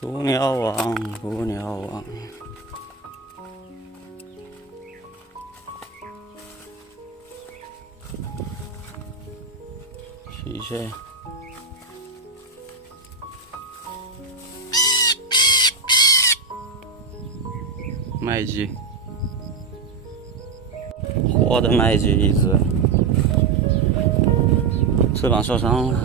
捕鸟网，捕鸟网。谢谢。麦鸡，活的麦鸡一只，翅膀受伤了。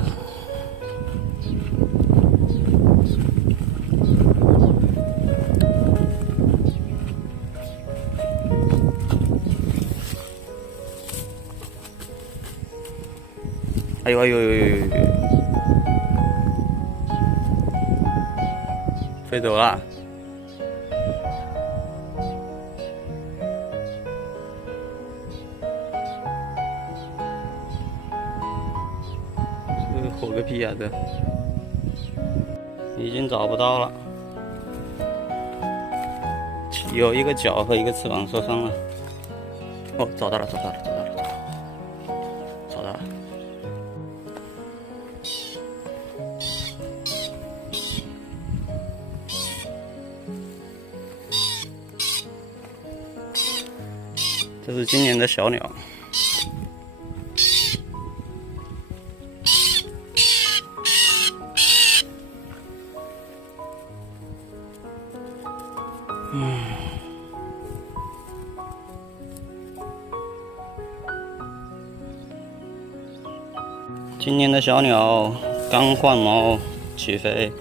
哎呦哎呦呦呦呦！飞走了。这火个屁呀！这已经找不到了，有一个脚和一个翅膀受伤了。哦，找到了，找到了，找到了，找到了。这是今年的小鸟。今年的小鸟刚换毛起飞，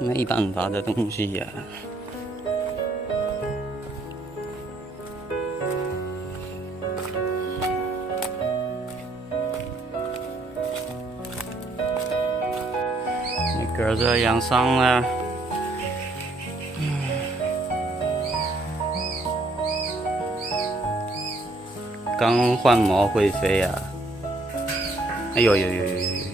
没办法的东西呀。你哥这养伤了。刚换毛会飞呀！哎呦呦呦呦呦！